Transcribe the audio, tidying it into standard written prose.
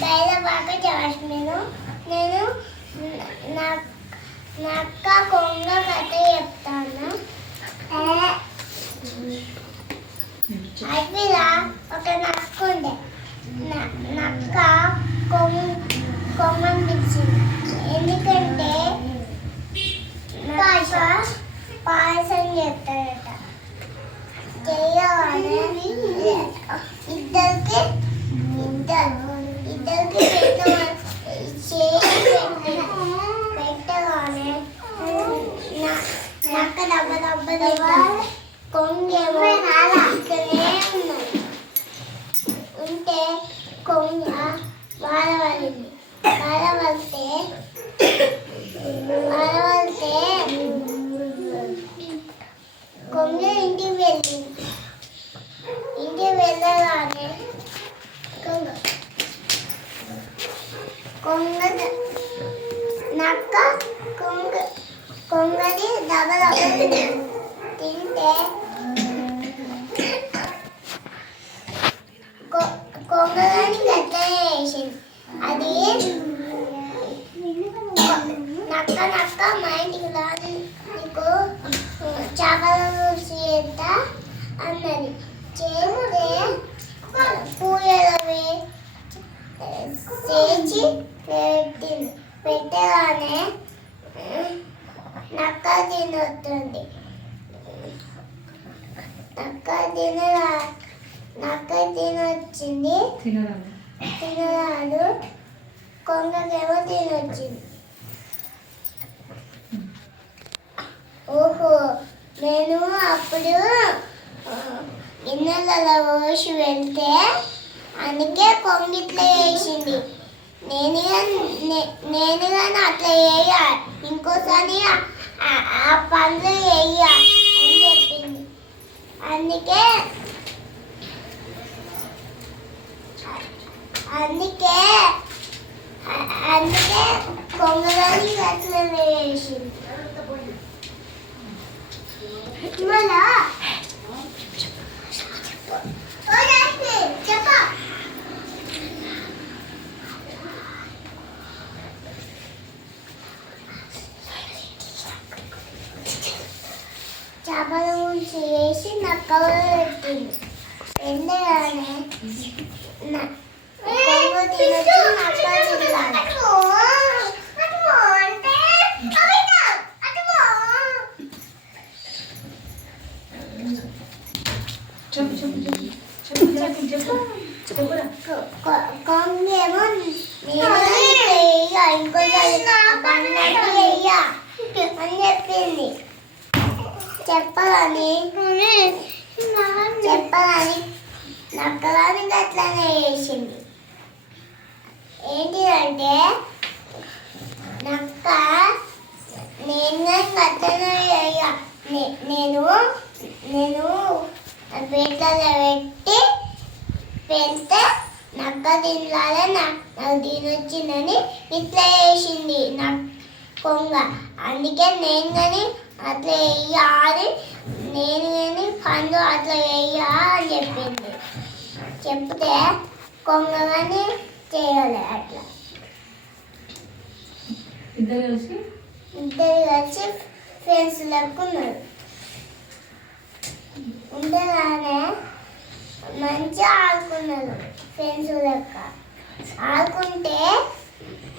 బైరబాక జాస్మిను. నేను నక్క కొంగ కథ చెప్తాను. అడవిలా ఒక నక్క ఉండే. నక్క కొమ్మని పిలిచింది. ఎందుకంటే పాయసం చేస్తాడట. చేయగానే ఇద్దరికి పెట్టగానే నక్క దెబ్బ కొంగేమో ఇక్కడే ఉన్నది. ఉంటే కొంగ బాధపడింది. బాధపడితే కొంగ ఇంటికి వెళ్ళింది. ఇంటికి వెళ్ళగానే నక్క కొంగని దెబ్బ తింటే కొంగని గట్లనే వేసింది. అది నక్క మా ఇంటికి రాదు, నీకు చేపల పులుసు చేస్తా అన్నది. చేస్తే పూజలు చేసి పెట్టగానే నక్క తినొస్తుంది. నక్క తినొచ్చింది. తినరాదు. కొంగకేమో తినొచ్చింది. ఓహో, నేను అప్పుడు గిన్నెలలో పోసి వెళ్తే అందుకే కొంగిట్లా వేసింది. నేను కానీ అట్లా వేయ, ఇంకోసారి ఆ పండ్లు వేయ అని చెప్పింది. అందుకే కొంగలని అట్లా వేసింది. మళ్ళా చేపల పులుసు వేసి నక్కలో పెట్టింది. ఎందుకనే కొంగ తినొచ్చు, నక్క తినాలి. కొంగేమో ఇంకోసారి అని చెప్పింది. చెప్పగాని నక్కలని అట్లనే వేసింది. ఏంటిదంటే నక్క నేను అట్లనే నేను పీటలో పెడితే నక్క తినాలి, నాకు తినొచ్చిందని ఇట్లా వేసింది కొంగ. అందుకే నేను కానీ అట్లా వేయాలి, నేను కానీ పండు అట్లా వేయా అని చెప్పింది. చెప్తే కొంగ కానీ చేయాలి అట్లా. ఇద్దరు కలిసి ఫ్రెండ్స్ లెక్క ఉన్నారు. ఉండగానే మంచిగా ఆడుకున్నారు ఫ్రెండ్స్ లెక్క. ఆడుకుంటే